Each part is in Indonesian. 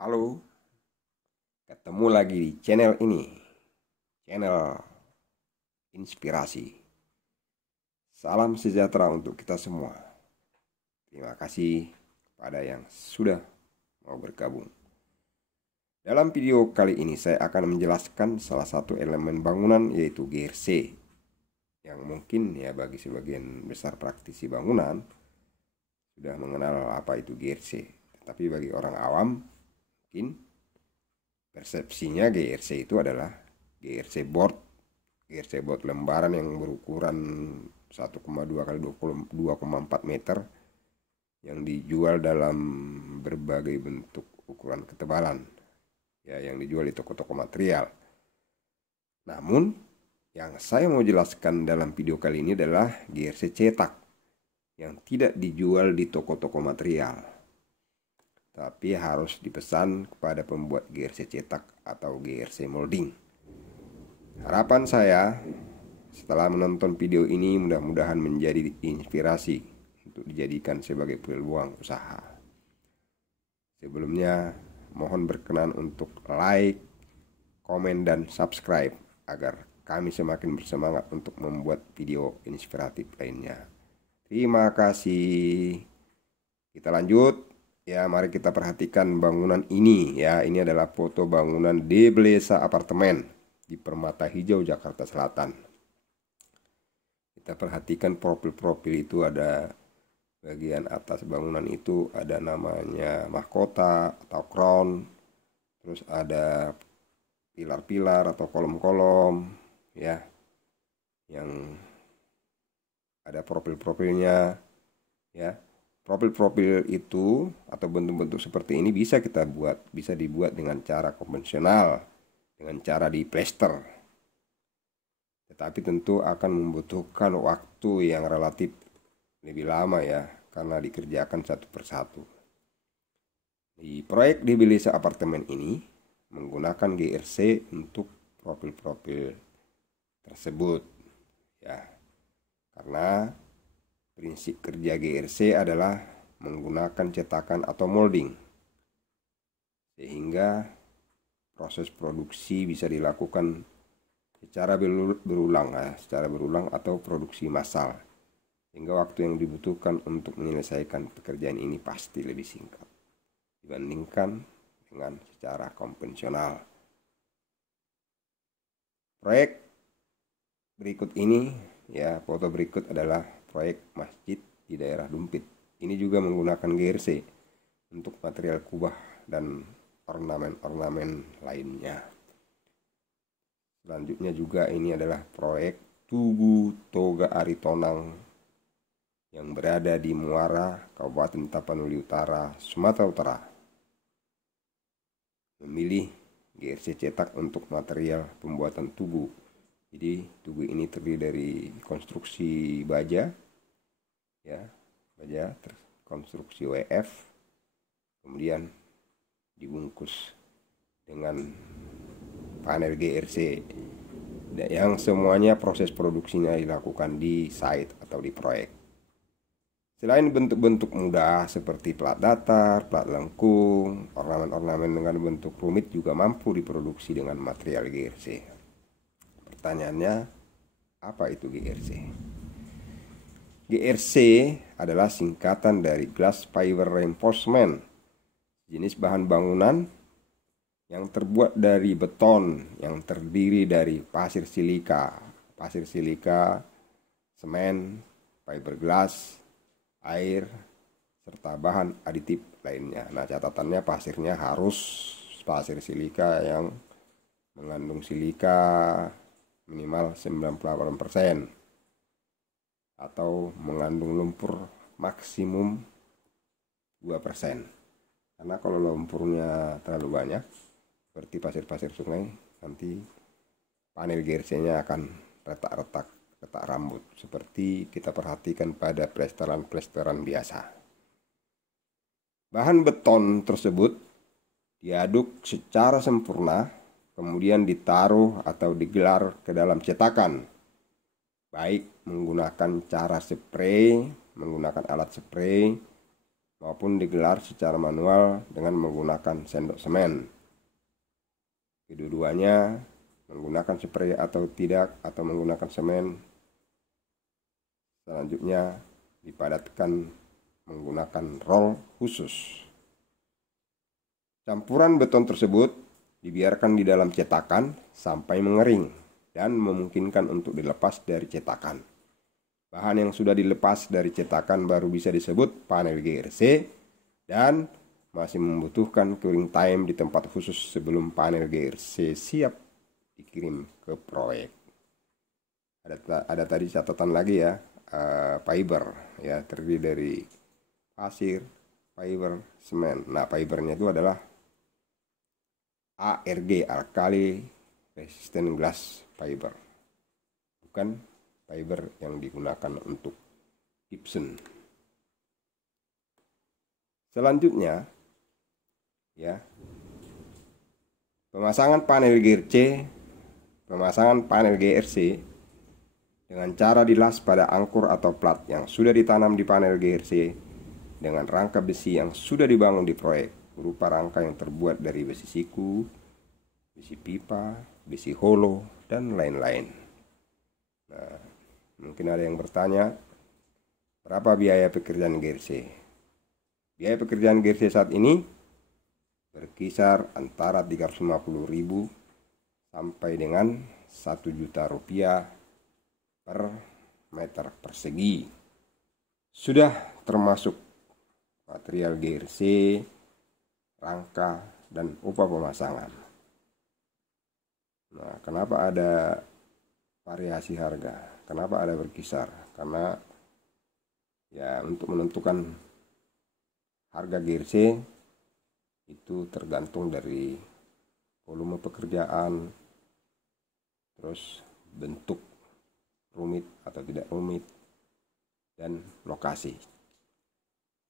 Halo, ketemu lagi di channel ini, channel inspirasi. Salam sejahtera untuk kita semua. Terima kasih kepada yang sudah mau bergabung. Dalam video kali ini saya akan menjelaskan salah satu elemen bangunan yaitu GRC. Yang mungkin ya bagi sebagian besar praktisi bangunan sudah mengenal apa itu GRC. Tetapi bagi orang awam mungkin persepsinya GRC itu adalah GRC board lembaran yang berukuran 1,2 kali 2,4 meter yang dijual dalam berbagai bentuk ukuran ketebalan, ya, yang dijual di toko-toko material. Namun yang saya mau jelaskan dalam video kali ini adalah GRC cetak yang tidak dijual di toko-toko material, tapi harus dipesan kepada pembuat GRC cetak atau GRC molding. Harapan saya setelah menonton video ini mudah-mudahan menjadi inspirasi untuk dijadikan sebagai peluang usaha. Sebelumnya mohon berkenan untuk like, komen, dan subscribe agar kami semakin bersemangat untuk membuat video inspiratif lainnya. Terima kasih. Kita lanjut. Ya, mari kita perhatikan bangunan ini. Ya, ini adalah foto bangunan Deblesa Apartemen di Permata Hijau, Jakarta Selatan. Kita perhatikan profil-profil itu, ada bagian atas bangunan itu ada namanya mahkota atau crown. Terus ada pilar-pilar atau kolom-kolom, ya, yang ada profil-profilnya, ya. Profil-profil itu atau bentuk-bentuk seperti ini bisa dibuat dengan cara konvensional, dengan cara di plester. Tetapi tentu akan membutuhkan waktu yang relatif lebih lama, ya, karena dikerjakan satu persatu. Di proyek di Deblesa Apartemen ini menggunakan GRC untuk profil-profil tersebut, ya, karena prinsip kerja GRC adalah menggunakan cetakan atau molding, sehingga proses produksi bisa dilakukan secara berulang atau produksi massal, sehingga waktu yang dibutuhkan untuk menyelesaikan pekerjaan ini pasti lebih singkat dibandingkan dengan secara konvensional. Proyek berikut ini, ya, foto berikut adalah proyek masjid di daerah Dumpit. Ini juga menggunakan GRC untuk material kubah dan ornamen-ornamen lainnya. Selanjutnya juga ini adalah proyek Tugu Toga Aritonang yang berada di Muara, Kabupaten Tapanuli Utara, Sumatera Utara. Memilih GRC cetak untuk material pembuatan tugu. Jadi tugu ini terdiri dari konstruksi baja, ya, konstruksi WF, kemudian dibungkus dengan panel GRC, yang semuanya proses produksinya dilakukan di site atau di proyek. Selain bentuk-bentuk mudah seperti plat datar, plat lengkung, ornamen-ornamen dengan bentuk rumit juga mampu diproduksi dengan material GRC. Pertanyaannya, apa itu GRC? GRC adalah singkatan dari Glass Fiber Reinforcement, jenis bahan bangunan yang terbuat dari beton yang terdiri dari pasir silika, semen, fiberglass, air, serta bahan aditif lainnya. Nah, catatannya pasirnya harus pasir silika yang mengandung silika minimal 98% atau mengandung lumpur maksimum 2%. Karena kalau lumpurnya terlalu banyak seperti pasir-pasir sungai, nanti panel GRC-nya akan retak rambut seperti kita perhatikan pada plesteran biasa. Bahan beton tersebut diaduk secara sempurna, kemudian ditaruh atau digelar ke dalam cetakan, baik menggunakan alat spray maupun digelar secara manual dengan menggunakan sendok semen. Kedua-duanya menggunakan spray atau tidak, atau menggunakan semen, selanjutnya dipadatkan menggunakan roll khusus. Campuran beton tersebut dibiarkan di dalam cetakan sampai mengering dan memungkinkan untuk dilepas dari cetakan. Bahan yang sudah dilepas dari cetakan baru bisa disebut panel GRC dan masih membutuhkan cooling time di tempat khusus sebelum panel GRC siap dikirim ke proyek. Ada tadi catatan lagi ya, fiber ya, terdiri dari pasir, fiber, semen. Nah, fibernya itu adalah ARG, Alkali Resistant Glass Fiber, bukan fiber yang digunakan untuk gypsum. Selanjutnya ya, pemasangan panel GRC dengan cara dilas pada angkur atau plat yang sudah ditanam di panel GRC dengan rangka besi yang sudah dibangun di proyek, berupa rangka yang terbuat dari besi siku, besi pipa, besi holo, dan lain-lain. Nah, mungkin ada yang bertanya, berapa biaya pekerjaan GRC? Biaya pekerjaan GRC saat ini berkisar antara 350.000 sampai dengan 1 juta rupiah per meter persegi. Sudah termasuk material GRC, rangka, dan upah pemasangan. Nah, kenapa ada variasi harga? Kenapa ada berkisar? Karena ya, untuk menentukan harga GRC itu tergantung dari volume pekerjaan, terus bentuk rumit atau tidak rumit, dan lokasi.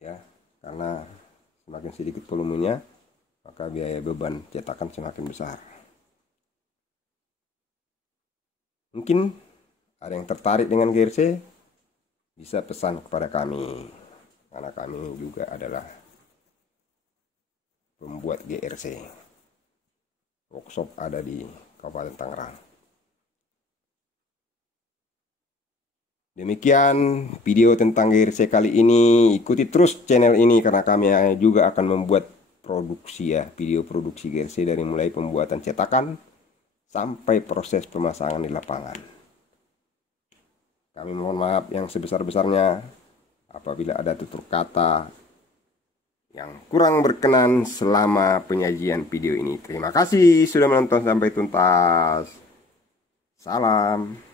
Ya, karena semakin sedikit volumenya, maka biaya beban cetakan semakin besar. Mungkin ada yang tertarik dengan GRC, bisa pesan kepada kami, karena kami juga adalah pembuat GRC. Workshop ada di Kabupaten Tangerang. Demikian video tentang GRC kali ini. Ikuti terus channel ini karena kami juga akan membuat produksi ya, video produksi GRC dari mulai pembuatan cetakan sampai proses pemasangan di lapangan. Kami mohon maaf yang sebesar-besarnya apabila ada tutur kata yang kurang berkenan selama penyajian video ini. Terima kasih sudah menonton sampai tuntas. Salam.